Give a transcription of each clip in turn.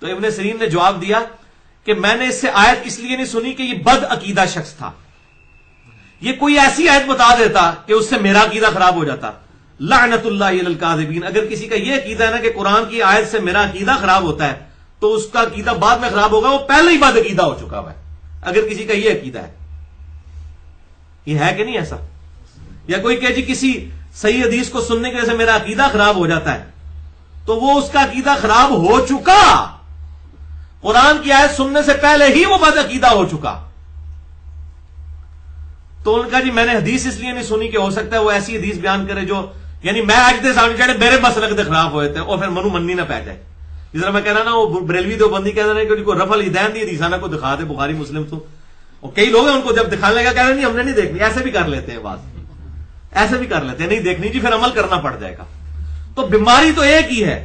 تو ابن سیرین نے جواب دیا کہ میں نے اس سے آیت اس لیے نہیں سنی کہ یہ بد عقیدہ شخص تھا، یہ کوئی ایسی آیت بتا دیتا کہ اس سے میرا عقیدہ خراب ہو جاتا، لعنت اللہ علی الکاذبین، اگر کسی کا یہ عقیدہ ہے نا کہ قرآن کی آیت سے میرا عقیدہ خراب ہوتا ہے تو اس کا عقیدہ بعد میں خراب ہوگا، وہ پہلے ہی بد عقیدہ ہو چکا ہوا ہے، اگر کسی کا یہ عقیدہ ہے۔ یہ ہے کہ نہیں ایسا؟ یا کوئی کہ جی کسی صحیح حدیث کو سننے کی وجہ سے میرا عقیدہ خراب ہو جاتا ہے، تو وہ اس کا عقیدہ خراب ہو چکا، قرآن کی آیت سننے سے پہلے ہی وہ بد عقیدہ ہو چکا۔ تو ان کا جی میں نے حدیث اس لیے نہیں سنی کہ ہو سکتا ہے وہ ایسی حدیث بیان کرے جو یعنی میں آج دے سامنے چڑھے میرے مسلک دے خلاف ہوئے تھے اور پھر منو منی نہ پہ جائے۔ جس طرح میں کہہ رہا نا وہ بریلوی دیوبندی کہہ رہے ہیں کہ کوئی رفع الیدین دی حدیث کو دکھا دے بخاری مسلم تو، اور کئی لوگ ہیں ان کو جب دکھانے لگا کہہ رہے ہیں نہیں ہم نے نہیں دیکھنی، ایسے بھی کر لیتے ہیں بات، ایسے بھی کر لیتے ہیں نہیں دیکھنی جی، پھر عمل کرنا پڑ جائے گا۔ تو بیماری تو ایک ہی ہے،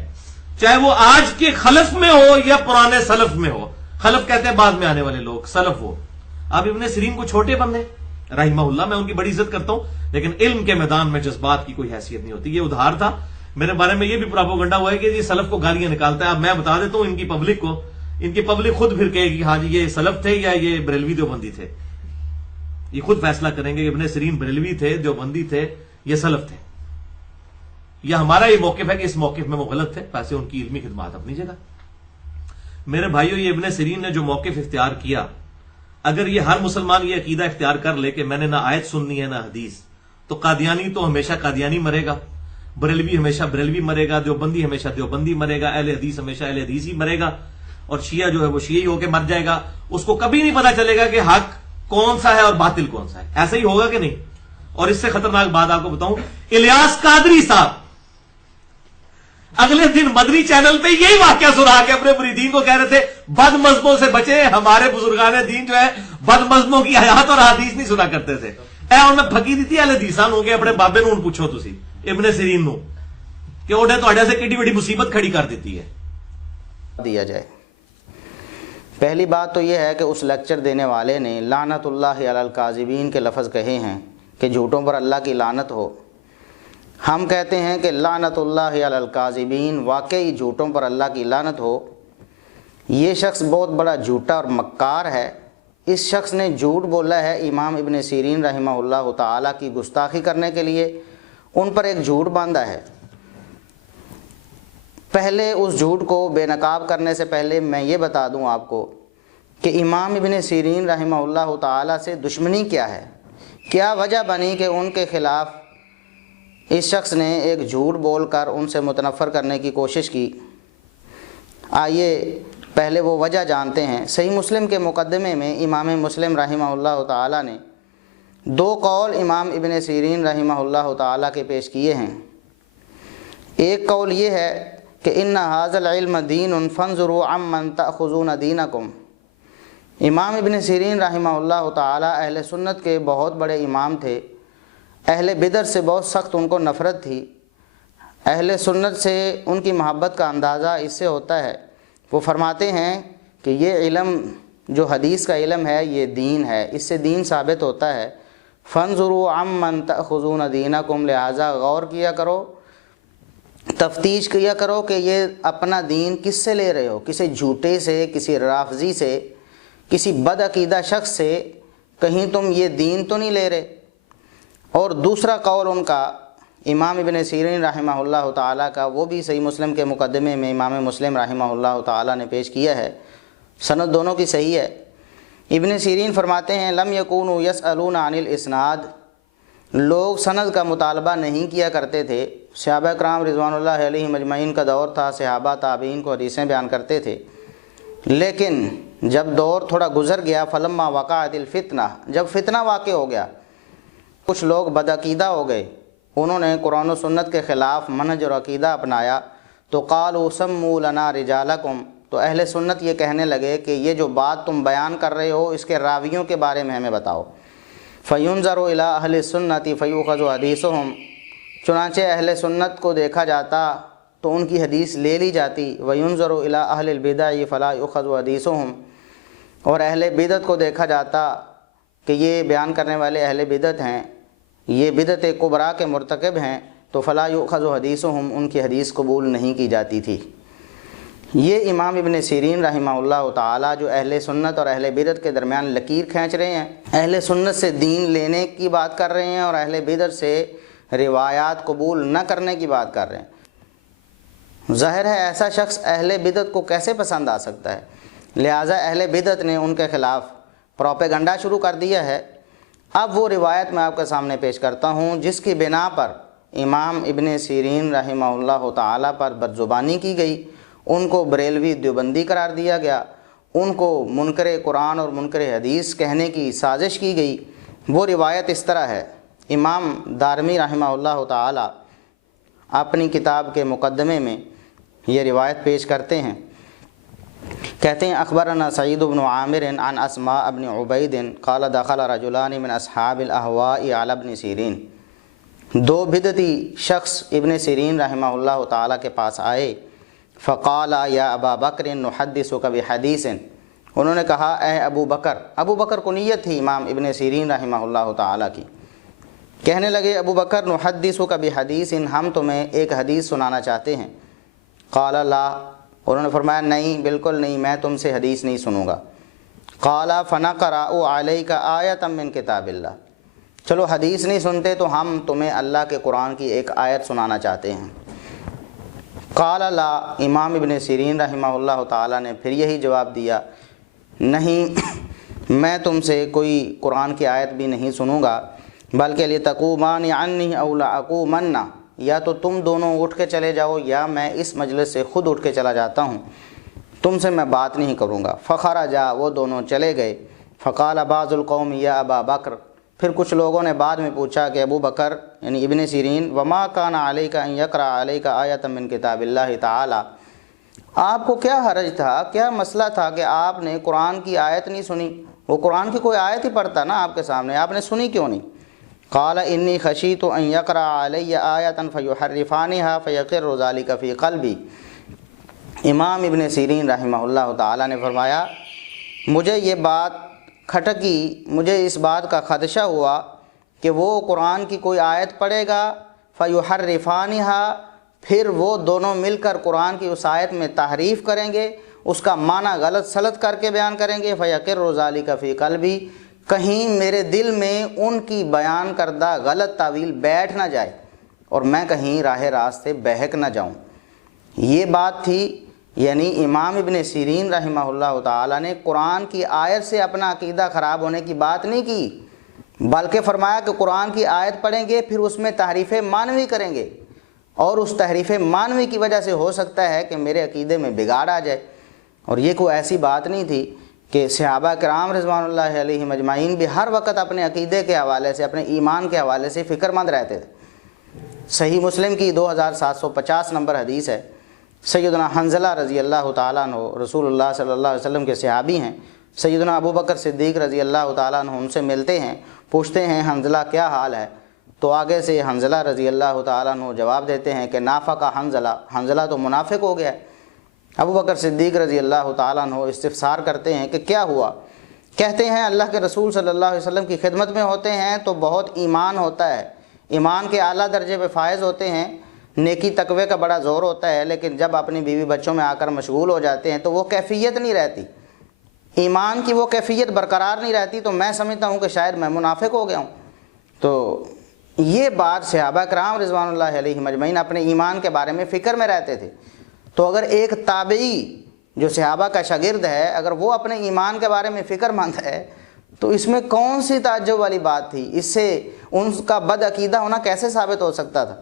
چاہے وہ آج کے خلف میں ہو یا پرانے سلف میں ہو، خلف کہتے ہیں بعد میں آنے والے لوگ، سلف ہو۔ اب ابن سیرین کو چھوٹے بندے رحمہ اللہ، میں ان کی بڑی عزت کرتا ہوں، لیکن علم کے میدان میں جذبات کی کوئی حیثیت نہیں ہوتی۔ یہ ادھار تھا، میرے بارے میں یہ بھی پراپوگنڈا ہوا ہے کہ یہ سلف کو گالیاں نکالتا ہے۔ اب میں بتا دیتا ہوں ان کی پبلک کو، ان کی پبلک خود پھر کہے گی ہاں جی یہ سلف تھے یا یہ بریلوی دیوبندی تھے، یہ خود فیصلہ کریں گے کہ ابن سیرین بریلوی تھے، دیوبندی تھے، یہ سلف تھے۔ یہ ہمارا یہ موقف ہے کہ اس موقف میں وہ غلط تھے، ویسے ان کی علمی خدمات اپنی جگہ۔ میرے بھائیو، یہ ابن سیرین نے جو موقف اختیار کیا، اگر یہ ہر مسلمان یہ عقیدہ اختیار کر لے کہ میں نے نہ آیت سننی ہے نہ حدیث، تو قادیانی تو ہمیشہ قادیانی مرے گا، بریلوی ہمیشہ بریلوی مرے گا، دیوبندی ہمیشہ دیوبندی مرے گا، اہل حدیث ہمیشہ اہل حدیث ہی مرے گا، اور شیعہ جو ہے وہ شیعہ ہی ہو کے مر جائے گا۔ اس کو کبھی نہیں پتا چلے گا کہ حق کون سا ہے اور باطل کون سا ہے۔ ایسا ہی ہوگا کہ نہیں؟ اور اس سے خطرناک بات آپ کو بتاؤں، الیاس قادری صاحب اگلے دن مدنی چینل پہ یہی واقعہ سنا کے اپنے مریدین کو کہہ رہے تھے بد مذہبوں سے بچے، ہمارے بزرگان دین جو ہے بد مذہبوں کی حیات اور حدیث نہیں سنا کرتے تھے۔ اے انہیں پھکی دیتی اہل حدیثاں نو کہ اپنے بابے نو پوچھو تسی ابن سیرین نو کہ انہیں تہاڈے سے کیڈی بڑی مصیبت کھڑی کر دیتی ہے۔ دیا جائے۔ پہلی بات تو یہ ہے کہ اس لیکچر دینے والے نے لعنت اللہ علی الکاذبین کے لفظ کہے ہیں کہ جھوٹوں پر اللہ کی لعنت ہو۔ ہم کہتے ہیں کہ لعنت اللہ علی الکاذبین، واقعی جھوٹوں پر اللہ کی لعنت ہو۔ یہ شخص بہت بڑا جھوٹا اور مکار ہے۔ اس شخص نے جھوٹ بولا ہے امام ابن سیرین رحمہ اللہ تعالیٰ کی گستاخی کرنے کے لیے، ان پر ایک جھوٹ باندھا ہے۔ پہلے اس جھوٹ کو بے نقاب کرنے سے پہلے میں یہ بتا دوں آپ کو کہ امام ابن سیرین رحمہ اللہ تعالیٰ سے دشمنی کیا ہے، کیا وجہ بنی کہ ان کے خلاف اس شخص نے ایک جھوٹ بول کر ان سے متنفر کرنے کی کوشش کی۔ آئیے پہلے وہ وجہ جانتے ہیں۔ صحیح مسلم کے مقدمے میں امام مسلم رحمہ اللہ تعالیٰ نے 2 قول امام ابن سیرین رحمہ اللہ تعالیٰ کے پیش کیے ہیں۔ ایک قول یہ ہے کہ ان ھذا العلم دین فانظروا عمن تأخذون دینکم۔ امام ابن سیرین رحمہ اللہ تعالیٰ اہل سنت کے بہت بڑے امام تھے۔ اہل بدعت سے بہت سخت ان کو نفرت تھی۔ اہل سنت سے ان کی محبت کا اندازہ اس سے ہوتا ہے، وہ فرماتے ہیں کہ یہ علم جو حدیث کا علم ہے یہ دین ہے، اس سے دین ثابت ہوتا ہے۔ فانظروا عمن تأخذون دینکم، لہٰذا غور کیا کرو، تفتیش کیا کرو کہ یہ اپنا دین کس سے لے رہے ہو، کسی جھوٹے سے، کسی رافضی سے، کسی بد عقیدہ شخص سے، کہیں تم یہ دین تو نہیں لے رہے۔ اور دوسرا قول ان کا امام ابن سیرین رحمہ اللہ تعالیٰ کا، وہ بھی صحیح مسلم کے مقدمے میں امام مسلم رحمہ اللہ تعالیٰ نے پیش کیا ہے، سند دونوں کی صحیح ہے۔ ابن سیرین فرماتے ہیں لم یکونوا یسألون عن الاسناد، لوگ سند کا مطالبہ نہیں کیا کرتے تھے۔ صحابہ کرام رضوان اللہ علیہم اجمعین کا دور تھا، صحابہ تابعین کو حدیثیں بیان کرتے تھے، لیکن جب دور تھوڑا گزر گیا، فلما وقعت الفتنہ، جب فتنہ واقع ہو گیا، کچھ لوگ بدعقیدہ ہو گئے، انہوں نے قرآن و سنت کے خلاف منہج اور عقیدہ اپنایا، تو قالوا سموا لنا رجالکم، تو اہل سنت یہ کہنے لگے کہ یہ جو بات تم بیان کر رہے ہو اس کے راویوں کے بارے میں ہمیں بتاؤ۔ فینظر الی اہل السنت فیؤخذ حدیثہم، چنانچہ اہل سنت کو دیکھا جاتا تو ان کی حدیث لے لی جاتی۔ وینظر الی اہل البدع فلا یؤخذ حدیثہم، اور اہل بدعت کو دیکھا جاتا کہ یہ بیان کرنے والے اہل بدعت ہیں، یہ بدعت کبریٰ کے مرتکب ہیں، تو فلا یؤخذ حدیثہم، ان کی حدیث قبول نہیں کی جاتی تھی۔ یہ امام ابن سیرین رحمہ اللہ تعالی جو اہل سنت اور اہل بدعت کے درمیان لکیر کھینچ رہے ہیں، اہل سنت سے دین لینے کی بات کر رہے ہیں اور اہل بدعت سے روایات قبول نہ کرنے کی بات کر رہے ہیں۔ ظاہر ہے ایسا شخص اہل بدعت کو کیسے پسند آ سکتا ہے، لہٰذا اہل بدعت نے ان کے خلاف پروپیگنڈا شروع کر دیا ہے۔ اب وہ روایت میں آپ کے سامنے پیش کرتا ہوں جس کی بنا پر امام ابن سیرین رحمہ اللہ تعالی پر بدزبانی کی گئی، ان کو بریلوی دیوبندی قرار دیا گیا، ان کو منکر قرآن اور منکر حدیث کہنے کی سازش کی گئی۔ وہ روایت اس طرح ہے، امام دارمی رحمہ اللہ تعالی اپنی کتاب کے مقدمے میں یہ روایت پیش کرتے ہیں، کہتے ہیں اخبرنا سعید بن عامر عن اسماء بن عبید قال دخل رجلان من اصحاب الاہواء علی ابن سیرین، دو بدعتی شخص ابن سیرین رحمہ اللہ تعالی کے پاس آئے، فقال یا ابا بکر نحدثک بحدیث، انہوں نے کہا اے ابو بکر کنیت تھی امام ابن سیرین رحمہ اللہ تعالی کی، کہنے لگے ابو بکر نحدثک بحدیث، ہم تمہیں ایک حدیث سنانا چاہتے ہیں۔ قال لا، انہوں نے فرمایا نہیں، بالکل نہیں، میں تم سے حدیث نہیں سنوں گا۔ قال فنقرأ علیک آیۃ من کتاب اللہ، چلو حدیث نہیں سنتے تو ہم تمہیں اللہ کے قرآن کی ایک آیت سنانا چاہتے ہیں۔ قال لا، امام ابن سیرین رحمہ اللہ تعالی نے پھر یہی جواب دیا، نہیں میں تم سے کوئی قرآن کی آیت بھی نہیں سنوں گا، بلکہ لتقومان عنی او لاقومن، یا تو تم دونوں اٹھ کے چلے جاؤ یا میں اس مجلس سے خود اٹھ کے چلا جاتا ہوں، تم سے میں بات نہیں کروں گا۔ فخرجا، وہ دونوں چلے گئے۔ فقال بعض القوم یا ابا بکر، پھر کچھ لوگوں نے بعد میں پوچھا کہ ابو بکر یعنی ابن سیرین، وما کان علیک ان یقرأ علیک آیۃ من کتاب اللہ تعالی، آپ کو کیا حرج تھا، کیا مسئلہ تھا کہ آپ نے قرآن کی آیت نہیں سنی؟ وہ قرآن کی کوئی آیت ہی پڑھتا نا آپ کے سامنے، آپ نے سنی کیوں نہیں؟ قال انی خشیت ان یقرأ علی آیۃ فیحرفانها فیقر ذلک فی قلبی، امام ابن سیرین رحمہ اللہ تعالی نے فرمایا مجھے یہ بات کھٹکی، مجھے اس بات کا خدشہ ہوا کہ وہ قرآن کی کوئی آیت پڑھے گا، فیحرفانها، پھر وہ دونوں مل کر قرآن کی اس آیت میں تحریف کریں گے، اس کا معنی غلط سلط کر کے بیان کریں گے، فیقر ذلک فی قلبی، کہیں میرے دل میں ان کی بیان کردہ غلط تعویل بیٹھ نہ جائے اور میں کہیں راہ راست سے بہک نہ جاؤں۔ یہ بات تھی، یعنی امام ابن سیرین رحمہ اللہ تعالی نے قرآن کی آیت سے اپنا عقیدہ خراب ہونے کی بات نہیں کی، بلکہ فرمایا کہ قرآن کی آیت پڑھیں گے پھر اس میں تحریف معنوی کریں گے اور اس تحریف معنوی کی وجہ سے ہو سکتا ہے کہ میرے عقیدے میں بگاڑ آ جائے۔ اور یہ کوئی ایسی بات نہیں تھی کہ صحابہ کرام رضوان اللہ علیہم اجمعین بھی ہر وقت اپنے عقیدے کے حوالے سے، اپنے ایمان کے حوالے سے فکر مند رہتے تھے۔ صحیح مسلم کی 2750 نمبر حدیث ہے، سیدنا حنظلہ رضی اللہ تعالیٰ عنہ رسول اللہ صلی اللہ علیہ وسلم کے صحابی ہیں، سیدنا ابو بکر صدیق رضی اللہ تعالیٰ عنہ ان سے ملتے ہیں، پوچھتے ہیں حنظلہ کیا حال ہے؟ تو آگے سے حنظلہ رضی اللہ تعالیٰ عنہ جواب دیتے ہیں کہ نافق حنظلہ تو منافق ہو گیا ہے۔ ابو بکر صدیق رضی اللہ تعالیٰ عنہ استفسار کرتے ہیں کہ کیا ہوا؟ کہتے ہیں اللہ کے رسول صلی اللہ علیہ وسلم کی خدمت میں ہوتے ہیں تو بہت ایمان ہوتا ہے، ایمان کے اعلیٰ درجے پہ فائز ہوتے ہیں، نیکی تقوی کا بڑا زور ہوتا ہے، لیکن جب اپنی بیوی بچوں میں آ کر مشغول ہو جاتے ہیں تو وہ کیفیت نہیں رہتی، ایمان کی وہ کیفیت برقرار نہیں رہتی، تو میں سمجھتا ہوں کہ شاید میں منافق ہو گیا ہوں۔ تو یہ بات صحابہ کرام رضوان اللہ علیہم اجمعین اپنے ایمان کے بارے میں فکر میں رہتے تھے۔ تو اگر ایک تابعی جو صحابہ کا شاگرد ہے اگر وہ اپنے ایمان کے بارے میں فکر مند ہے تو اس میں کون سی تعجب والی بات تھی؟ اس سے ان کا بد عقیدہ ہونا کیسے ثابت ہو سکتا تھا؟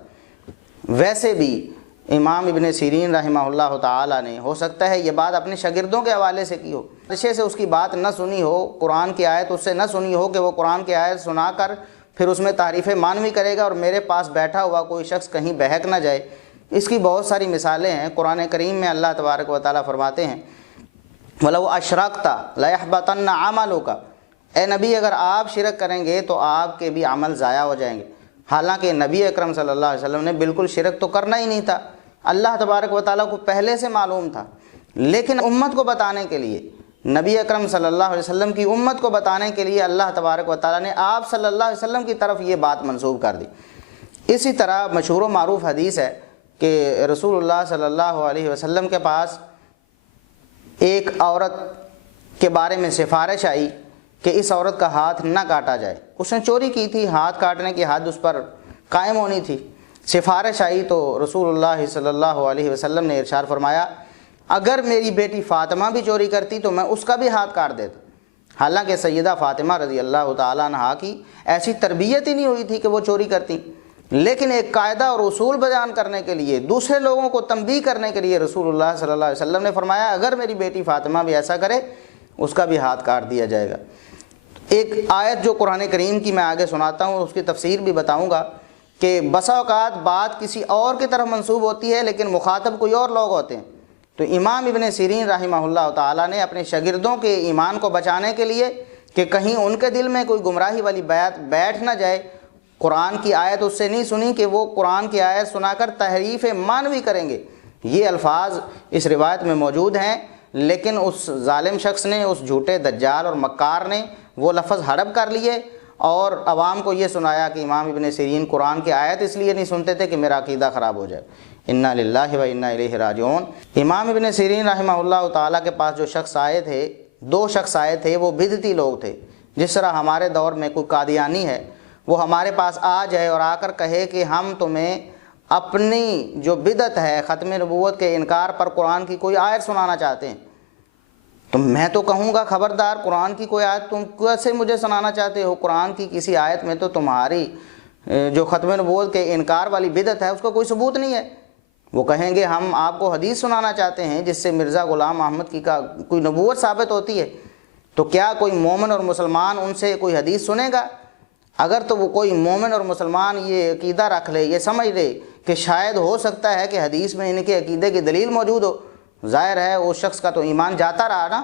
ویسے بھی امام ابن سیرین رحمہ اللہ تعالی نے ہو سکتا ہے یہ بات اپنے شاگردوں کے حوالے سے کی ہو، رشے سے اس کی بات نہ سنی ہو، قرآن کی آیت اس سے نہ سنی ہو کہ وہ قرآن کی آیت سنا کر پھر اس میں تعریف معنوی کرے گا اور میرے پاس بیٹھا ہوا کوئی شخص کہیں بہک نہ جائے۔ اس کی بہت ساری مثالیں ہیں، قرآن کریم میں اللہ تبارک و تعالیٰ فرماتے ہیں وَلَوْ أَشْرَكْتَ لَيَحْبَطَنَّ عَمَلُكَ، اے نبی اگر آپ شرک کریں گے تو آپ کے بھی عمل ضائع ہو جائیں گے۔ حالانکہ نبی اکرم صلی اللہ علیہ وسلم نے بالکل شرک تو کرنا ہی نہیں تھا، اللہ تبارک و تعالیٰ کو پہلے سے معلوم تھا، لیکن امت کو بتانے کے لیے، نبی اکرم صلی اللہ علیہ وسلم کی امت کو بتانے کے لیے اللہ تبارک و تعالیٰ نے آپ صلی اللہ علیہ وسلم کی طرف یہ بات منسوب کر دی۔ اسی طرح مشہور و معروف حدیث ہے کہ رسول اللہ صلی اللہ علیہ وسلم کے پاس ایک عورت کے بارے میں سفارش آئی کہ اس عورت کا ہاتھ نہ کاٹا جائے. اس نے چوری کی تھی، ہاتھ کاٹنے کی حد اس پر قائم ہونی تھی. سفارش آئی تو رسول اللہ صلی اللہ علیہ وسلم نے ارشاد فرمایا اگر میری بیٹی فاطمہ بھی چوری کرتی تو میں اس کا بھی ہاتھ کاٹ دیتا. حالانکہ سیدہ فاطمہ رضی اللہ تعالیٰ عنہا کی ایسی تربیت ہی نہیں ہوئی تھی کہ وہ چوری کرتی، لیکن ایک قاعدہ اور اصول بیان کرنے کے لیے، دوسرے لوگوں کو تنبیہ کرنے کے لیے رسول اللہ صلی اللہ علیہ وسلم نے فرمایا اگر میری بیٹی فاطمہ بھی ایسا کرے اس کا بھی ہاتھ کاٹ دیا جائے گا. ایک آیت جو قرآن کریم کی میں آگے سناتا ہوں، اس کی تفسیر بھی بتاؤں گا کہ بسا اوقات بات کسی اور کی طرف منسوب ہوتی ہے لیکن مخاطب کوئی اور لوگ ہوتے ہیں. تو امام ابن سیرین رحمہ اللہ تعالیٰ نے اپنے شاگردوں کے ایمان کو بچانے کے لیے کہ کہیں ان کے دل میں کوئی گمراہی والی بات بیٹھ نہ جائے، قرآن کی آیت اس سے نہیں سنی کہ وہ قرآن کی آیت سنا کر تحریف معنوی کریں گے. یہ الفاظ اس روایت میں موجود ہیں، لیکن اس ظالم شخص نے، اس جھوٹے دجال اور مکار نے وہ لفظ ہڑپ کر لیے اور عوام کو یہ سنایا کہ امام ابن سیرین قرآن کی آیت اس لیے نہیں سنتے تھے کہ میرا عقیدہ خراب ہو جائے. انا للہ و انا الیہ راجعون. امام ابن سیرین رحمہ اللہ تعالیٰ کے پاس جو شخص آئے تھے، دو شخص آئے تھے، وہ بدعتی لوگ تھے. جس طرح ہمارے دور میں کوئی قادیانی ہے، وہ ہمارے پاس آ جائے اور آ کر کہے کہ ہم تمہیں اپنی جو بدعت ہے ختم نبوت کے انکار پر قرآن کی کوئی آیت سنانا چاہتے ہیں، تو میں تو کہوں گا خبردار، قرآن کی کوئی آیت تم کیسے مجھے سنانا چاہتے ہو؟ قرآن کی کسی آیت میں تو تمہاری جو ختم نبوت کے انکار والی بدعت ہے اس کا کوئی ثبوت نہیں ہے. وہ کہیں گے ہم آپ کو حدیث سنانا چاہتے ہیں جس سے مرزا غلام احمد کی کا کوئی نبوت ثابت ہوتی ہے. تو کیا کوئی مومن اور مسلمان ان سے کوئی حدیث سنے گا؟ اگر تو وہ کوئی مومن اور مسلمان یہ عقیدہ رکھ لے، یہ سمجھ لے کہ شاید ہو سکتا ہے کہ حدیث میں ان کے عقیدے کی دلیل موجود ہو، ظاہر ہے اس شخص کا تو ایمان جاتا رہا نا.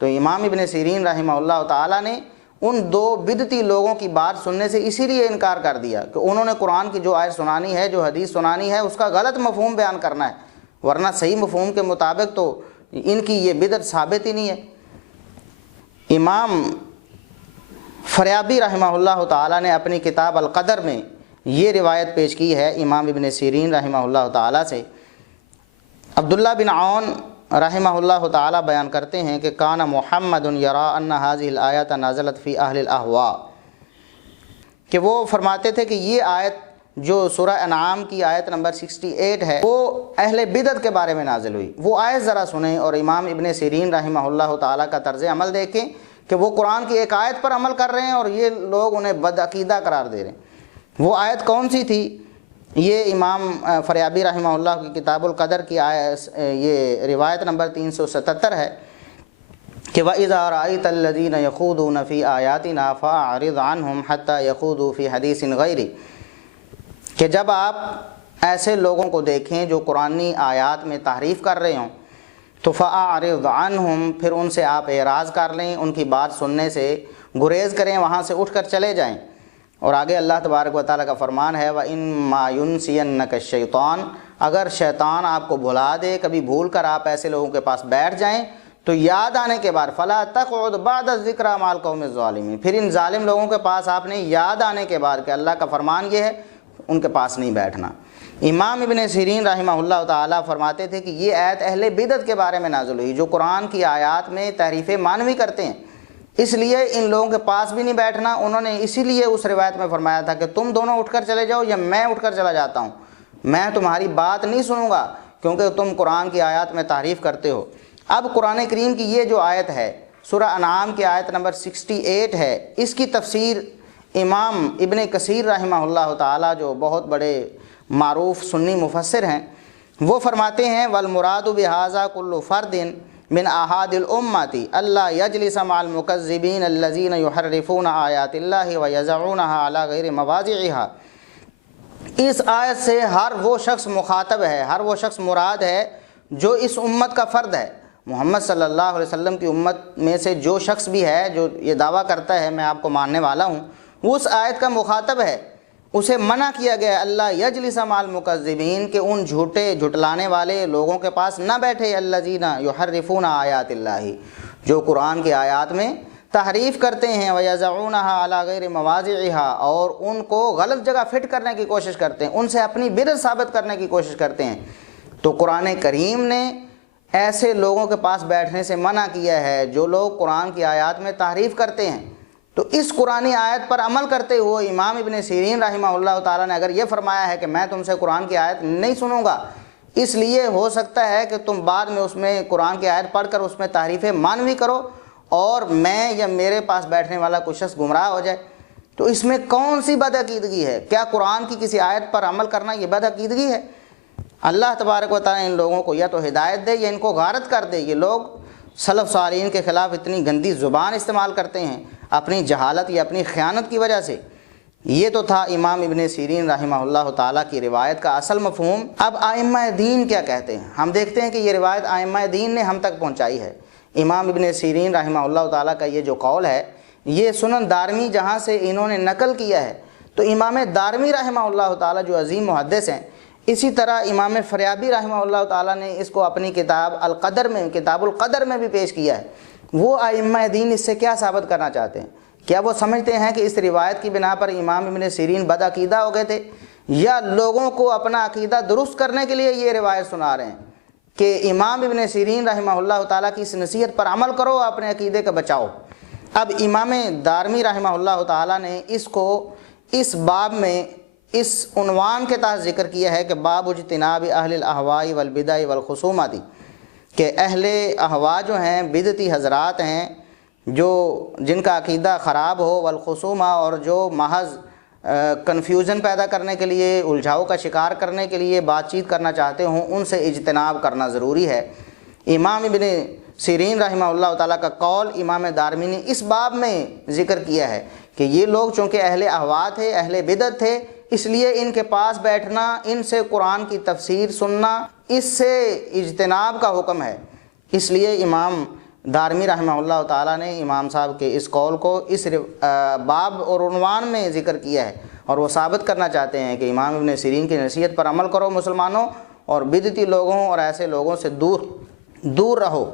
تو امام ابن سیرین رحمہ اللہ تعالیٰ نے ان دو بدعتی لوگوں کی بات سننے سے اسی لیے انکار کر دیا کہ انہوں نے قرآن کی جو آیت سنانی ہے، جو حدیث سنانی ہے، اس کا غلط مفہوم بیان کرنا ہے، ورنہ صحیح مفہوم کے مطابق تو ان کی یہ بدعت ثابت ہی نہیں ہے. امام فریابی رحمہ اللہ تعالیٰ نے اپنی کتاب القدر میں یہ روایت پیش کی ہے امام ابن سیرین رحمہ اللہ تعالیٰ سے. عبداللہ بن عون رحمہ اللہ تعالیٰ بیان کرتے ہیں کہ کان محمد یرا ان هذه الآیات نازلت فی اہل الاہواء، کہ وہ فرماتے تھے کہ یہ آیت جو سورہ انعام کی آیت نمبر 68 ہے وہ اہل بدعت کے بارے میں نازل ہوئی. وہ آیت ذرا سنیں اور امام ابن سیرین رحمہ اللہ تعالیٰ کا طرز عمل دیکھیں کہ وہ قرآن کی ایک آیت پر عمل کر رہے ہیں اور یہ لوگ انہیں بدعقیدہ قرار دے رہے ہیں. وہ آیت کون سی تھی؟ یہ امام فریابی رحمہ اللہ کی کتاب القدر کی یہ روایت نمبر 377 ہے کہ وَإِذَا رَأَيْتَ الَّذِينَ يَخُوضُونَ فِي آيَاتِنَا فَأَعْرِضْ عَنْهُمْ حَتَّى يَخُوضُوا فِي حَدِيثٍ غَيْرِهِ، کہ جب آپ ایسے لوگوں کو دیکھیں جو قرآنی آیات میں تحریف کر رہے ہوں تو فَأَعْرِضْ عَنْهُمْ، پھر ان سے آپ اعراض کر لیں، ان کی بات سننے سے گریز کریں، وہاں سے اٹھ کر چلے جائیں. اور آگے اللہ تبارک و تعالیٰ کا فرمان ہے وَإِمَّا يُنْسِيَنَّكَ الشَّيْطَانُ، اگر شیطان آپ کو بھلا دے، کبھی بھول کر آپ ایسے لوگوں کے پاس بیٹھ جائیں تو یاد آنے کے بعد فَلَا تَقْعُدْ بَعْدَ الذِّكْرَىٰ مَعَ الْقَوْمِ الظَّالِمِينَ، پھر ان ظالم لوگوں کے پاس آپ نے یاد آنے کے بعد کہ اللہ کا فرمان یہ ہے، ان کے پاس نہیں بیٹھنا. امام ابن سیرین رحمہ اللہ تعالیٰ فرماتے تھے کہ یہ آیت اہل بدعت کے بارے میں نازل ہوئی جو قرآن کی آیات میں تحریف معنوی کرتے ہیں، اس لیے ان لوگوں کے پاس بھی نہیں بیٹھنا. انہوں نے اسی لیے اس روایت میں فرمایا تھا کہ تم دونوں اٹھ کر چلے جاؤ یا میں اٹھ کر چلا جاتا ہوں، میں تمہاری بات نہیں سنوں گا کیونکہ تم قرآن کی آیات میں تعریف کرتے ہو. اب قرآن کریم کی یہ جو آیت ہے سورہ انعام کی آیت نمبر 68 ہے، اس کی تفسیر امام ابن کثیر رحمہ اللہ تعالیٰ جو بہت بڑے معروف سنی مفسر ہیں، وہ فرماتے ہیں والمراد بہذا کل فرد من احاد الامت اللہ یجلس مع المکذبین الذین یحرفون آیات اللہ ویضعونها علی غیر مواضعها. اس آیت سے ہر وہ شخص مخاطب ہے، ہر وہ شخص مراد ہے جو اس امت کا فرد ہے. محمد صلی اللہ علیہ وسلم کی امت میں سے جو شخص بھی ہے جو یہ دعویٰ کرتا ہے میں آپ کو ماننے والا ہوں، وہ اس آیت کا مخاطب ہے. اسے منع کیا گیا اللہ یجلس مع المکذبین کہ ان جھوٹے جھٹلانے والے لوگوں کے پاس نہ بیٹھے، الذین یحرفون آیات اللہ، جو قرآن کی آیات میں تحریف کرتے ہیں، ویضعونها علی غیر مواضعها، اور ان کو غلط جگہ فٹ کرنے کی کوشش کرتے ہیں، ان سے اپنی بدعت ثابت کرنے کی کوشش کرتے ہیں. تو قرآن کریم نے ایسے لوگوں کے پاس بیٹھنے سے منع کیا ہے جو لوگ قرآن کی آیات میں تحریف کرتے ہیں۔ تو اس قرآنی آیت پر عمل کرتے ہوئے امام ابن سیرین رحمہ اللہ تعالیٰ نے اگر یہ فرمایا ہے کہ میں تم سے قرآن کی آیت نہیں سنوں گا، اس لیے ہو سکتا ہے کہ تم بعد میں اس میں قرآن کی آیت پڑھ کر اس میں تحریف معنوی کرو اور میں یا میرے پاس بیٹھنے والا کوئی شخص گمراہ ہو جائے، تو اس میں کون سی بدعقیدگی ہے؟ کیا قرآن کی کسی آیت پر عمل کرنا یہ بدعقیدگی ہے؟ اللہ تبارک و تعالیٰ ان لوگوں کو یا تو ہدایت دے یا ان کو غارت کر دے۔ یہ لوگ سلف صالحین کے خلاف اتنی گندی زبان استعمال کرتے ہیں اپنی جہالت یا اپنی خیانت کی وجہ سے۔ یہ تو تھا امام ابن سیرین رحمہ اللہ تعالیٰ کی روایت کا اصل مفہوم۔ اب ائمہ دین کیا کہتے ہیں؟ ہم دیکھتے ہیں کہ یہ روایت ائمہ دین نے ہم تک پہنچائی ہے۔ امام ابن سیرین رحمہ اللہ تعالیٰ کا یہ جو قول ہے، یہ سنن دارمی جہاں سے انہوں نے نقل کیا ہے، تو امام دارمی رحمہ اللہ تعالیٰ جو عظیم محدث ہیں، اسی طرح امام فریابی رحمہ اللہ تعالیٰ نے اس کو اپنی کتاب القدر میں، کتاب القدر میں بھی پیش کیا ہے۔ وہ ائمہ دین اس سے کیا ثابت کرنا چاہتے ہیں؟ کیا وہ سمجھتے ہیں کہ اس روایت کی بنا پر امام ابن سیرین بدعقیدہ ہو گئے تھے، یا لوگوں کو اپنا عقیدہ درست کرنے کے لیے یہ روایت سنا رہے ہیں کہ امام ابن سیرین رحمہ اللہ تعالیٰ کی اس نصیحت پر عمل کرو، اپنے عقیدے کا بچاؤ؟ اب امام دارمی رحمہ اللہ تعالیٰ نے اس کو اس باب میں اس عنوان کے تحت ذکر کیا ہے کہ باب اجتناب اہل الاہواء والبدع والخصومات، کہ اہل اہواء جو ہیں، بدعتی حضرات ہیں جو جن کا عقیدہ خراب ہو، والخصومہ اور جو محض کنفیوژن پیدا کرنے کے لیے، الجھاؤ کا شکار کرنے کے لیے بات چیت کرنا چاہتے ہوں، ان سے اجتناب کرنا ضروری ہے۔ امام ابن سیرین رحمہ اللہ تعالیٰ کا قول امام دارمی نے اس باب میں ذکر کیا ہے کہ یہ لوگ چونکہ اہل اہواء تھے، اہل بدعت تھے، اس لیے ان کے پاس بیٹھنا، ان سے قرآن کی تفسیر سننا، اس سے اجتناب کا حکم ہے۔ اس لیے امام دارمی رحمہ اللہ تعالیٰ نے امام صاحب کے اس قول کو اس باب اور عنوان میں ذکر کیا ہے، اور وہ ثابت کرنا چاہتے ہیں کہ امام ابن سیرین کی نصیحت پر عمل کرو مسلمانوں، اور بدعتی لوگوں اور ایسے لوگوں سے دور رہو۔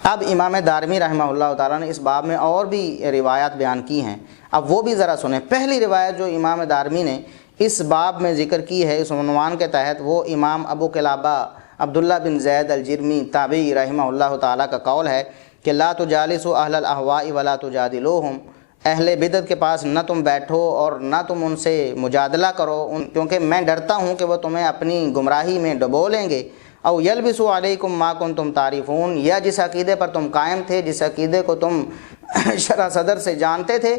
اب امام دارمی رحمہ اللہ تعالیٰ نے اس باب میں اور بھی روایات بیان کی ہیں، اب وہ بھی ذرا سنیں۔ پہلی روایت جو امام دارمی نے اس باب میں ذکر کی ہے اس عنوان کے تحت، وہ امام ابو قلابہ عبداللہ بن زید الجرمی تابعی رحمہ اللہ تعالیٰ کا قول ہے کہ لا تجالسوا اہل الاہواء ولا تجادلوہم، اہل بدعت کے پاس نہ تم بیٹھو اور نہ تم ان سے مجادلہ کرو، کیونکہ میں ڈرتا ہوں کہ وہ تمہیں اپنی گمراہی میں ڈبو لیں گے۔ او یلبسوا علیکم ما کنتم تعریفون، یا جس عقیدے پر تم قائم تھے، جس عقیدے کو تم شرح صدر سے جانتے تھے،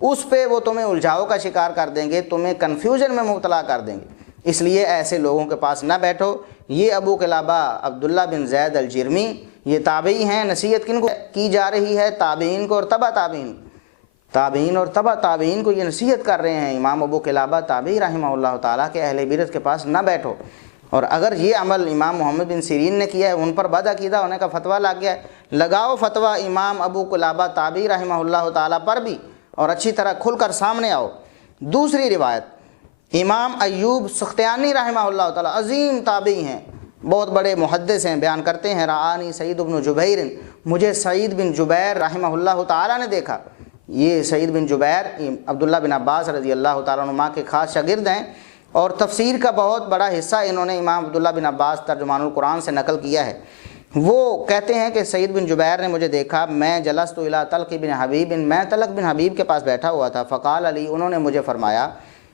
اس پہ وہ تمہیں الجھاؤ کا شکار کر دیں گے، تمہیں کنفیوژن میں مبتلا کر دیں گے، اس لیے ایسے لوگوں کے پاس نہ بیٹھو۔ یہ ابو قلابہ عبداللہ بن زید الجرمی یہ تابعی ہیں۔ نصیحت کن کو کی جا رہی ہے؟ تابعین کو اور تبع تابعین اور تبع تابعین کو یہ نصیحت کر رہے ہیں امام ابو قلابہ تابعی رحمہ اللہ تعالیٰ کے اہل بدعت کے پاس نہ بیٹھو۔ اور اگر یہ عمل امام محمد بن سیرین نے کیا ہے، ان پر بدعقیدہ ہونے کا فتویٰ لگ گیا ہے، لگاؤ فتویٰ امام ابو قلابہ تابعی رحمہ اللہ تعالیٰ پر بھی، اور اچھی طرح کھل کر سامنے آؤ۔ دوسری روایت امام ایوب سختیانی رحمہ اللہ تعالیٰ عظیم تابعی ہیں، بہت بڑے محدث ہیں، بیان کرتے ہیں رعانی سعید بن جبیر، مجھے سعید بن جبیر رحمہ اللہ تعالیٰ نے دیکھا۔ یہ سعید بن جبیر عبداللہ بن عباس رضی اللہ تعالیٰ عنہما کے خاص شاگرد ہیں، اور تفسیر کا بہت بڑا حصہ انہوں نے امام عبداللہ بن عباس ترجمان القرآن سے نقل کیا ہے۔ وہ کہتے ہیں کہ سعید بن جبیر نے مجھے دیکھا، میں جلست الی طلق بن حبیب، میں طلق بن حبیب کے پاس بیٹھا ہوا تھا، فقال علی، انہوں نے مجھے فرمایا،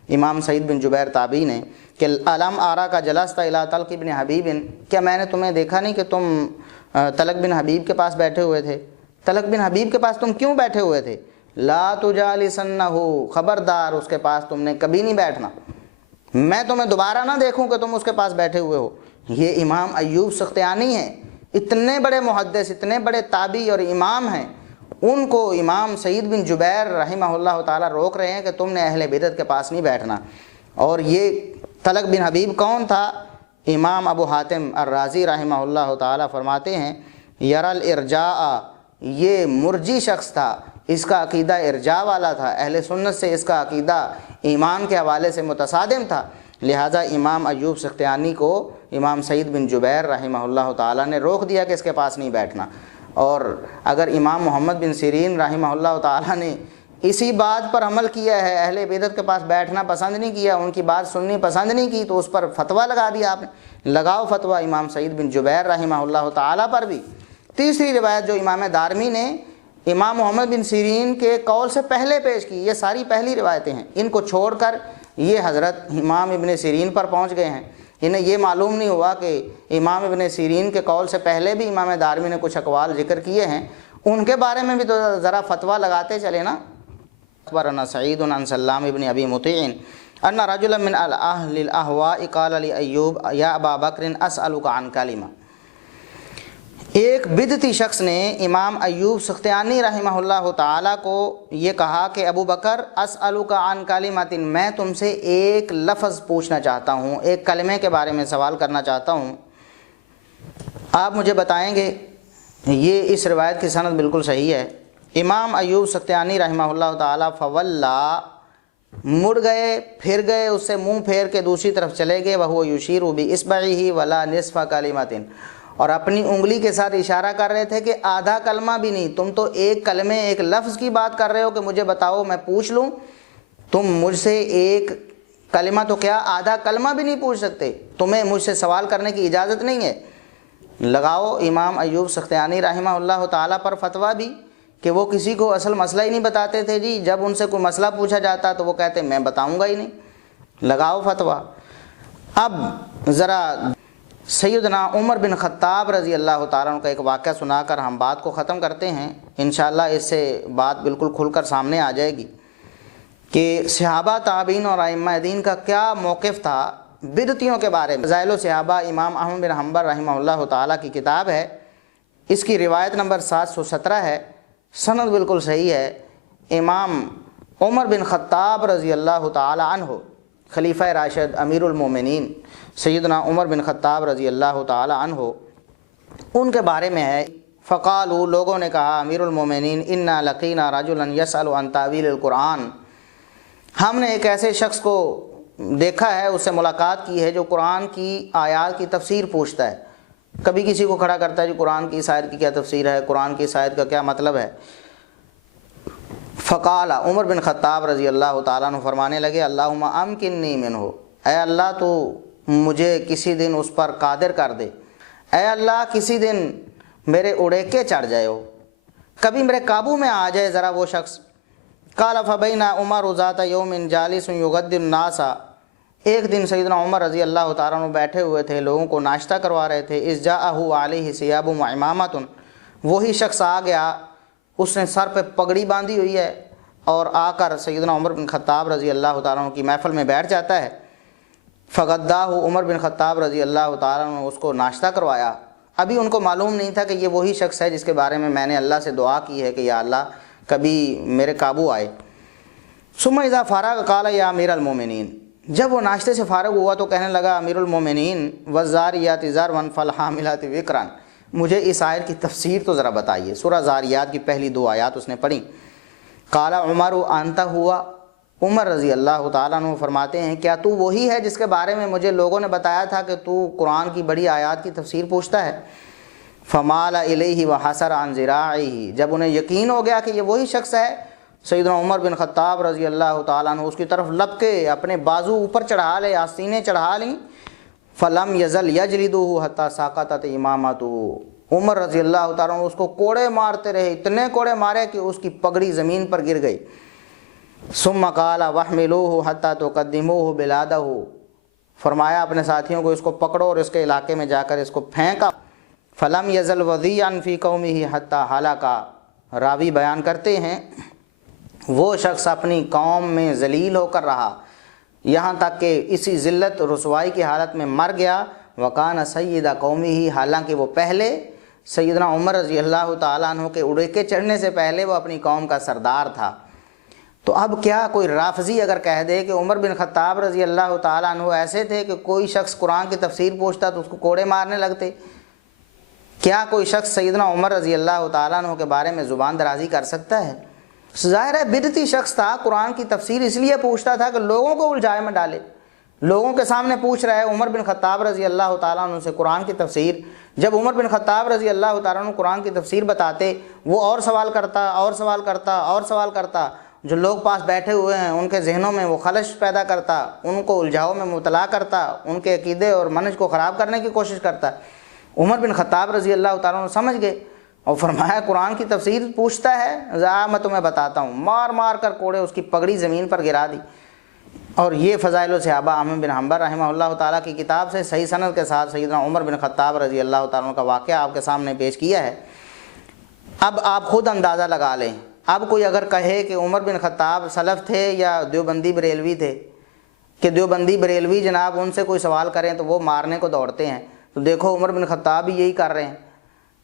امام سعید بن جبیر تابعی نے، کہ علم آرا کا جلست الی طلق بن حبیب، کیا میں نے تمہیں دیکھا نہیں کہ تم طلق بن حبیب کے پاس بیٹھے ہوئے تھے؟ طلق بن حبیب کے پاس تم کیوں بیٹھے ہوئے تھے؟ لا تجالسنہ، خبردار اس کے پاس تم نے کبھی نہیں بیٹھنا، میں تمہیں دوبارہ نہ دیکھوں کہ تم اس کے پاس بیٹھے ہوئے ہو۔ یہ امام ایوب سختیانی ہیں، اتنے بڑے محدث، اتنے بڑے تابعی اور امام ہیں، ان کو امام سعید بن جبیر رحمہ اللہ تعالیٰ روک رہے ہیں کہ تم نے اہل بدعت کے پاس نہیں بیٹھنا۔ اور یہ طلق بن حبیب کون تھا؟ امام ابو حاتم الرازی رحمہ اللہ تعالیٰ فرماتے ہیں یرل ارجاء، یہ مرجی شخص تھا، اس کا عقیدہ ارجاء والا تھا، اہل سنت سے اس کا عقیدہ ایمان کے حوالے سے متصادم تھا، لہٰذا امام ایوب سختیانی کو امام سعید بن جبیر رحمہ اللہ تعالیٰ نے روک دیا کہ اس کے پاس نہیں بیٹھنا۔ اور اگر امام محمد بن سیرین رحمہ اللہ تعالیٰ نے اسی بات پر عمل کیا ہے، اہل بدعت کے پاس بیٹھنا پسند نہیں کیا، ان کی بات سننی پسند نہیں کی، تو اس پر فتویٰ لگا دیا آپ نے۔ لگاؤ فتویٰ امام سعید بن جبیر رحمہ اللہ تعالیٰ پر بھی۔ تیسری روایت جو امام دارمی نے امام محمد بن سیرین کے قول سے پہلے پیش کی، یہ ساری پہلی روایتیں ہیں، ان کو چھوڑ کر یہ حضرت امام ابن سیرین پر پہنچ گئے ہیں۔ انہیں یہ معلوم نہیں ہوا کہ امام ابن سیرین کے قول سے پہلے بھی امام دارمی نے کچھ اقوال ذکر کیے ہیں، ان کے بارے میں بھی تو ذرا فتویٰ لگاتے چلے نا۔ اخبرنا سعید عن سلام ابن ابی مطیع ان رجلا من اهل الاهواء قال لایوب یا ابا بکر اسألک عن کلمہ۔ ایک بدعتی شخص نے امام ایوب سختیانی رحمہ اللہ تعالیٰ کو یہ کہا کہ ابو بکر اسألک عن کلمۃ، میں تم سے ایک لفظ پوچھنا چاہتا ہوں، ایک کلمے کے بارے میں سوال کرنا چاہتا ہوں، آپ مجھے بتائیں گے؟ یہ اس روایت کی سند بالکل صحیح ہے۔ امام ایوب سختیانی رحمہ اللہ تعالیٰ فولا، مڑ گئے، پھر گئے، اس سے منہ پھیر کے دوسری طرف چلے گئے، وہو یشیر باصبعہ ولا نصف کلمۃ، اور اپنی انگلی کے ساتھ اشارہ کر رہے تھے کہ آدھا کلمہ بھی نہیں، تم تو ایک کلمے ایک لفظ کی بات کر رہے ہو کہ مجھے بتاؤ میں پوچھ لوں، تم مجھ سے ایک کلمہ تو کیا آدھا کلمہ بھی نہیں پوچھ سکتے، تمہیں مجھ سے سوال کرنے کی اجازت نہیں ہے۔ لگاؤ امام ایوب سختیانی رحمہ اللہ تعالیٰ پر فتویٰ بھی کہ وہ کسی کو اصل مسئلہ ہی نہیں بتاتے تھے جی، جب ان سے کوئی مسئلہ پوچھا جاتا تو وہ کہتے میں بتاؤں گا ہی نہیں۔ لگاؤ فتویٰ۔ اب ذرا سیدنا عمر بن خطاب رضی اللہ تعالیٰ عنہ کا ایک واقعہ سنا کر ہم بات کو ختم کرتے ہیں، انشاءاللہ اس سے بات بالکل کھل کر سامنے آ جائے گی کہ صحابہ تابعین اور ائمہ دین کا کیا موقف تھا بدعتیوں کے بارے میں۔ فضائل الصحابہ امام احمد بن حنبل رحمہ اللہ تعالیٰ کی کتاب ہے، اس کی روایت نمبر 717 ہے، سند بالکل صحیح ہے۔ امام عمر بن خطاب رضی اللہ تعالی عنہ، خلیفہ راشد امیر المومنین سیدنا عمر بن خطاب رضی اللہ تعالی عنہ، ان کے بارے میں ہے، فقالوا، لوگوں نے کہا، امیر المومنین انا لقینا رجلا یسأل عن تعویل القرآن، ہم نے ایک ایسے شخص کو دیکھا ہے، اس سے ملاقات کی ہے جو قرآن کی آیات کی تفسیر پوچھتا ہے، کبھی کسی کو کھڑا کرتا ہے جی قرآن کی اس آیت کی کیا تفسیر ہے، قرآن کی اس آیت کا کیا مطلب ہے۔ فقال، عمر بن خطاب رضی اللہ تعالیٰ عنہ فرمانے لگے، اللہم امکنی منہ، اے اللہ تو مجھے کسی دن اس پر قادر کر دے، اے اللہ کسی دن میرے اڑیکے چڑھ جائے ہو، کبھی میرے قابو میں آ جائے ذرا وہ شخص۔ قال فبین عمر ذات یوم جالس یغدی الناس، ایک دن سیدنا عمر رضی اللہ تعالیٰ عنہ بیٹھے ہوئے تھے، لوگوں کو ناشتہ کروا رہے تھے، اذ جاءہ علیہ ثیاب و عمامۃ، وہی شخص آ گیا، اس نے سر پہ پگڑی باندھی ہوئی ہے اور آ کر سیدنا عمر بن خطاب رضی اللہ تعالیٰ عنہ کی محفل میں بیٹھ جاتا ہے۔ فغداہ، عمر بن خطاب رضی اللہ تعالیٰ عنہ اس کو ناشتہ کروایا۔ ابھی ان کو معلوم نہیں تھا کہ یہ وہی شخص ہے جس کے بارے میں نے اللہ سے دعا کی ہے کہ یا اللہ کبھی میرے قابو آئے۔ ثم اذا فارغ قال یا امیر المومنین، جب وہ ناشتے سے فارغ ہوا تو کہنے لگا، امیر المومنین والزاریات ذروا فالحاملات وقرا، مجھے اس آیت کی تفسیر تو ذرا بتائیے۔ سورہ زاریات کی پہلی 2 آیات اس نے پڑھی۔ قال عمر انت ہوا، عمر رضی اللہ تعالیٰ عنہ فرماتے ہیں کیا تو وہی ہے جس کے بارے میں مجھے لوگوں نے بتایا تھا کہ تو قرآن کی بڑی آیات کی تفسیر پوچھتا ہے؟ فمال الیہ وحسر عن ذراعہ، جب انہیں یقین ہو گیا کہ یہ وہی شخص ہے، سیدنا عمر بن خطاب رضی اللہ تعالیٰ عنہ اس کی طرف لپ کے اپنے بازو اوپر چڑھا لے، آستینیں چڑھا لیں۔ فلم یزل یجلدہ حتی ساقطت امامتہ، عمر رضی اللہ تعالیٰ عنہ اس کو کوڑے مارتے رہے، اتنے کوڑے مارے کہ اس کی پگڑی زمین پر گر گئی۔ ثم قال واحملوہ حتی تقدموہ بلادہ، فرمایا اپنے ساتھیوں کو اس کو پکڑو اور اس کے علاقے میں جا کر اس کو پھینکا۔ فلم یزل وضیعا فی قومہ حتی ہلاک، راوی بیان کرتے ہیں وہ شخص اپنی قوم میں ذلیل ہو کر رہا یہاں تک کہ اسی ذلت رسوائی کی حالت میں مر گیا۔ وکان سید قومہ، حالانکہ وہ پہلے سیدنا عمر رضی اللہ تعالیٰ عنہ کے اڑیکے چڑھنے سے پہلے وہ اپنی قوم کا سردار تھا۔ تو اب کیا کوئی رافضی اگر کہہ دے کہ عمر بن خطاب رضی اللہ تعالیٰ عنہ ایسے تھے کہ کوئی شخص قرآن کی تفسیر پوچھتا تو اس کو کوڑے مارنے لگتے، کیا کوئی شخص سیدنا عمر رضی اللہ تعالیٰ عنہ کے بارے میں زبان درازی کر سکتا ہے؟ ظاہر ہے بدعتی شخص تھا، قرآن کی تفسیر اس لیے پوچھتا تھا کہ لوگوں کو الجھائے میں ڈالے، لوگوں کے سامنے پوچھ رہا ہے عمر بن خطاب رضی اللہ تعالیٰ عنہ سے قرآن کی تفسیر۔ جب عمر بن خطاب رضی اللہ تعالیٰ عنہ قرآن کی تفسیر بتاتے، وہ اور سوال کرتا اور سوال کرتا اور سوال کرتا، جو لوگ پاس بیٹھے ہوئے ہیں ان کے ذہنوں میں وہ خلش پیدا کرتا، ان کو الجھاؤ میں مبتلا کرتا، ان کے عقیدے اور منہج کو خراب کرنے کی کوشش کرتا۔ عمر بن خطاب رضی اللہ تعالیٰ عنہ سمجھ گئے اور فرمایا قرآن کی تفسیر پوچھتا ہے، ذرا میں تمہیں بتاتا ہوں۔ مار مار کر کوڑے اس کی پگڑی زمین پر گرا دی۔ اور یہ فضائل الصحابہ احمد بن حنبل رحمہ اللہ تعالیٰ کی کتاب سے صحیح سند کے ساتھ سیدنا عمر بن خطاب رضی اللہ تعالیٰ عنہ کا واقعہ آپ کے سامنے پیش کیا ہے۔ اب آپ خود اندازہ لگا لیں، اب کوئی اگر کہے کہ عمر بن خطاب سلف تھے یا دیوبندی بریلوی تھے، کہ دیوبندی بریلوی جناب ان سے کوئی سوال کریں تو وہ مارنے کو دوڑتے ہیں، تو دیکھو عمر بن خطاب بھی یہی کر رہے ہیں۔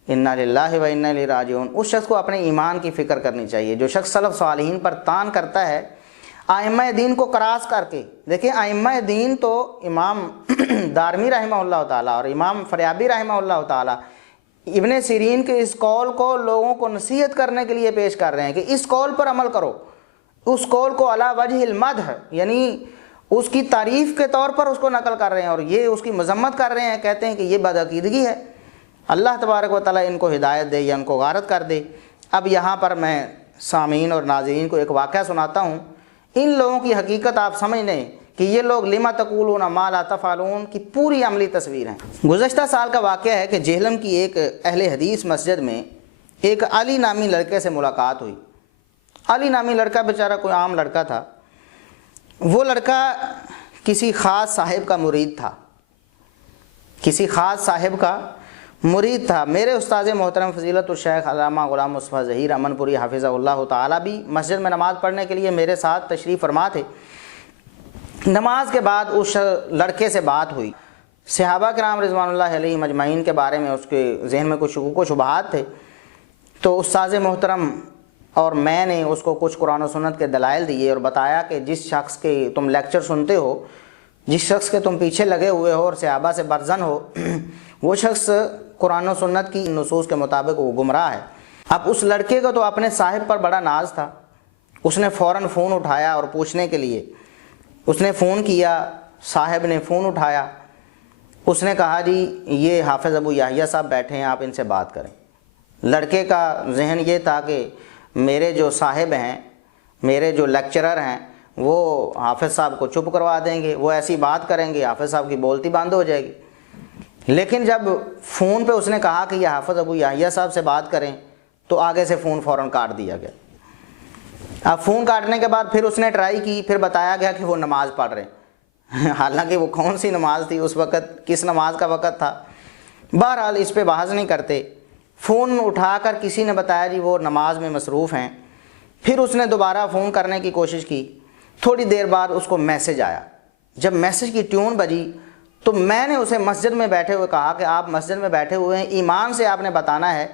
انا للہ و انا الیہ راجعون۔ اس شخص کو اپنے ایمان کی فکر کرنی چاہیے۔ جو شخص سلف صالحین پر تان کرتا ہے ائمہ دین کو کراس کر کے، دیکھیں ائمہ دین تو امام دارمی رحمہ اللہ تعالیٰ اور امام فریابی رحمہ اللہ تعالیٰ ابن سیرین کے اس قول کو لوگوں کو نصیحت کرنے کے لیے پیش کر رہے ہیں کہ اس قول پر عمل کرو، اس قول کو علی وجہ المدح یعنی اس کی تعریف کے طور پر اس کو نقل کر رہے ہیں، اور یہ اس کی مذمت کر رہے ہیں، کہتے ہیں کہ یہ بدعقیدگی ہے۔ اللہ تبارک و تعالیٰ ان کو ہدایت دے یا ان کو غارت کر دے۔ اب یہاں پر میں سامعین اور ناظرین کو ایک واقعہ سناتا ہوں۔ ان لوگوں کی حقیقت آپ سمجھ لیں کہ یہ لوگ لما تقولون ما لا تفعلون کی پوری عملی تصویر ہیں۔ گزشتہ سال کا واقعہ ہے کہ جہلم کی ایک اہل حدیث مسجد میں ایک علی نامی لڑکے سے ملاقات ہوئی۔ علی نامی لڑکا بیچارہ کوئی عام لڑکا تھا۔ وہ لڑکا کسی خاص صاحب کا مرید تھا، کسی خاص صاحب کا مرید تھا۔ میرے استاذ محترم فضیلت الشیخ علامہ غلام مصطفیٰ ظہیر امن پوری حافظہ اللہ تعالیٰ بھی مسجد میں نماز پڑھنے کے لیے میرے ساتھ تشریف فرما تھے۔ نماز کے بعد اس لڑکے سے بات ہوئی۔ صحابہ کرام رضوان اللہ علیہم اجمعین کے بارے میں اس کے ذہن میں کچھ شکوک و شبہات تھے، تو استاذ محترم اور میں نے اس کو کچھ قرآن و سنت کے دلائل دیے اور بتایا کہ جس شخص کے تم لیکچر سنتے ہو، جس شخص کے تم پیچھے لگے ہوئے ہو اور صحابہ سے برزن ہو، وہ شخص قرآن و سنت کی نصوص کے مطابق وہ گمراہ ہے۔ اب اس لڑکے کو تو اپنے صاحب پر بڑا ناز تھا، اس نے فوراً فون اٹھایا اور پوچھنے کے لیے اس نے فون کیا۔ صاحب نے فون اٹھایا، اس نے کہا جی یہ حافظ ابو یحییٰ صاحب بیٹھے ہیں، آپ ان سے بات کریں۔ لڑکے کا ذہن یہ تھا کہ میرے جو صاحب ہیں، میرے جو لیکچرر ہیں، وہ حافظ صاحب کو چپ کروا دیں گے، وہ ایسی بات کریں گے حافظ صاحب کی بولتی بند ہو جائے گی۔ لیکن جب فون پہ اس نے کہا کہ یہ حافظ ابو یحییٰ صاحب سے بات کریں تو آگے سے فون فوراً کاٹ دیا گیا۔ اب فون کاٹنے کے بعد پھر اس نے ٹرائی کی، پھر بتایا گیا کہ وہ نماز پڑھ رہے ہیں، حالانکہ وہ کون سی نماز تھی اس وقت، کس نماز کا وقت تھا۔ بہرحال اس پہ بحث نہیں کرتے۔ فون اٹھا کر کسی نے بتایا جی وہ نماز میں مصروف ہیں۔ پھر اس نے دوبارہ فون کرنے کی کوشش کی، تھوڑی دیر بعد اس کو میسج آیا۔ جب میسج کی ٹیون بجی تو میں نے اسے مسجد میں بیٹھے ہوئے کہا کہ آپ مسجد میں بیٹھے ہوئے ہیں، ایمان سے آپ نے بتانا ہے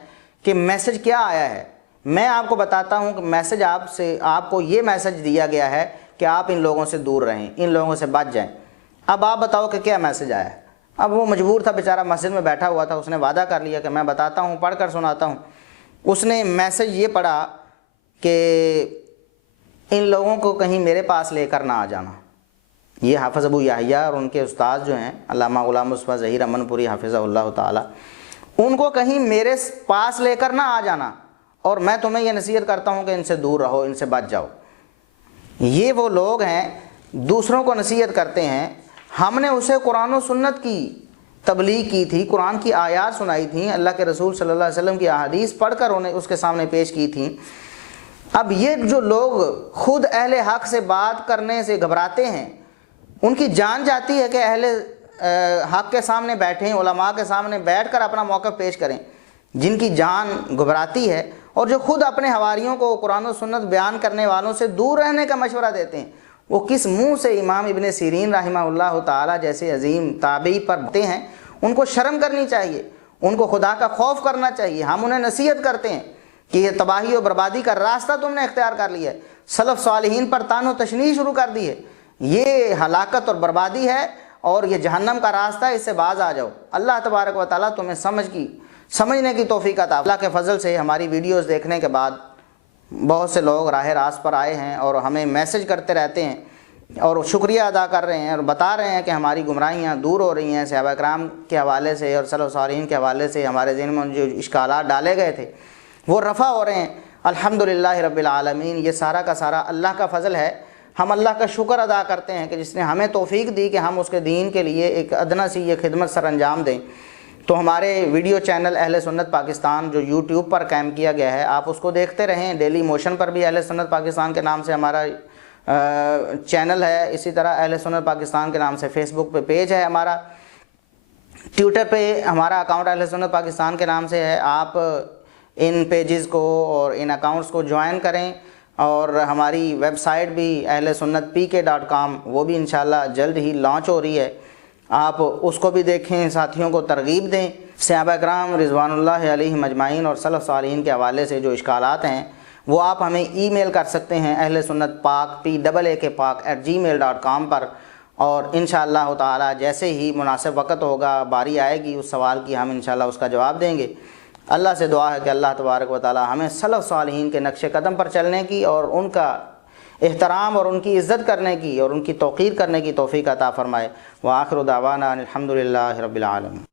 کہ میسج کیا آیا ہے۔ میں آپ کو بتاتا ہوں کہ میسج آپ کو یہ میسج دیا گیا ہے کہ آپ ان لوگوں سے دور رہیں، ان لوگوں سے بچ جائیں۔ اب آپ بتاؤ کہ کیا میسج آیا ہے۔ اب وہ مجبور تھا بیچارہ، مسجد میں بیٹھا ہوا تھا، اس نے وعدہ کر لیا کہ میں بتاتا ہوں، پڑھ کر سناتا ہوں۔ اس نے میسج یہ پڑھا کہ ان لوگوں کو کہیں میرے پاس لے کر نہ آ جانا۔ یہ حافظ ابو یحییٰ اور ان کے استاد جو ہیں علامہ غلام مصطفیٰ ظہیر امن پوری حافظہ اللہ تعالیٰ، ان کو کہیں میرے پاس لے کر نہ آ جانا، اور میں تمہیں یہ نصیحت کرتا ہوں کہ ان سے دور رہو، ان سے بچ جاؤ۔ یہ وہ لوگ ہیں دوسروں کو نصیحت کرتے ہیں۔ ہم نے اسے قرآن و سنت کی تبلیغ کی تھی، قرآن کی آیات سنائی تھیں، اللہ کے رسول صلی اللہ علیہ وسلم کی احادیث پڑھ کر انہیں اس کے سامنے پیش کی تھیں۔ اب یہ جو لوگ خود اہل حق سے بات کرنے سے گھبراتے ہیں، ان کی جان جاتی ہے کہ اہل حق کے سامنے بیٹھیں، علماء کے سامنے بیٹھ کر اپنا موقف پیش کریں، جن کی جان گھبراتی ہے اور جو خود اپنے حواریوں کو قرآن و سنت بیان کرنے والوں سے دور رہنے کا مشورہ دیتے ہیں، وہ کس منہ سے امام ابن سیرین رحمہ اللہ تعالیٰ جیسے عظیم تابعی پر بتے ہیں۔ ان کو شرم کرنی چاہیے، ان کو خدا کا خوف کرنا چاہیے۔ ہم انہیں نصیحت کرتے ہیں کہ یہ تباہی و بربادی کا راستہ تم نے اختیار کر لیا ہے، سلف صالحین پر طعن و تشنیع شروع کر دی ہے، یہ ہلاکت اور بربادی ہے اور یہ جہنم کا راستہ ہے، اس سے باز آ جاؤ۔ اللہ تبارک و تعالیٰ تمہیں سمجھنے کی توفیق عطا۔ اللہ کے فضل سے ہماری ویڈیوز دیکھنے کے بعد بہت سے لوگ راہ راست پر آئے ہیں اور ہمیں میسج کرتے رہتے ہیں اور شکریہ ادا کر رہے ہیں اور بتا رہے ہیں کہ ہماری گمراہیاں دور ہو رہی ہیں، صحابہ کرام کے حوالے سے اور سلف صالحین کے حوالے سے ہمارے ذہن میں جو اشکالات ڈالے گئے تھے وہ رفع ہو رہے ہیں۔ الحمدللہ رب العالمین، یہ سارا کا سارا اللہ کا فضل ہے۔ ہم اللہ کا شکر ادا کرتے ہیں کہ جس نے ہمیں توفیق دی کہ ہم اس کے دین کے لیے ایک ادنا سی یہ خدمت سر انجام دیں۔ تو ہمارے ویڈیو چینل اہل سنت پاکستان جو یوٹیوب پر قائم کیا گیا ہے، آپ اس کو دیکھتے رہیں۔ ڈیلی موشن پر بھی اہل سنت پاکستان کے نام سے ہمارا چینل ہے، اسی طرح اہل سنت پاکستان کے نام سے فیس بک پہ پیج ہے ہمارا، ٹویٹر پہ ہمارا اکاؤنٹ اہل سنت پاکستان کے نام سے ہے۔ آپ ان پیجز کو اور ان اکاؤنٹس کو جوائن کریں، اور ہماری ویب سائٹ بھی اہل سنت pk.com وہ بھی انشاءاللہ جلد ہی لانچ ہو رہی ہے، آپ اس کو بھی دیکھیں، ساتھیوں کو ترغیب دیں۔ صحابہ کرام رضوان اللہ علیہم اجمعین اور سلف صالحین کے حوالے سے جو اشکالات ہیں وہ آپ ہمیں ای میل کر سکتے ہیں اہل سنت پاک PAAK@gmail.com پر، اور انشاءاللہ تعالی جیسے ہی مناسب وقت ہوگا، باری آئے گی اس سوال کی، ہم انشاءاللہ اس کا جواب دیں گے۔ اللہ سے دعا ہے کہ اللہ تبارک و تعالی ہمیں سلف صالحین کے نقش قدم پر چلنے کی اور ان کا احترام اور ان کی عزت کرنے کی اور ان کی توقیر کرنے کی توفیق عطا فرمائے۔ وآخر دعوانا الحمدللہ رب العالمین۔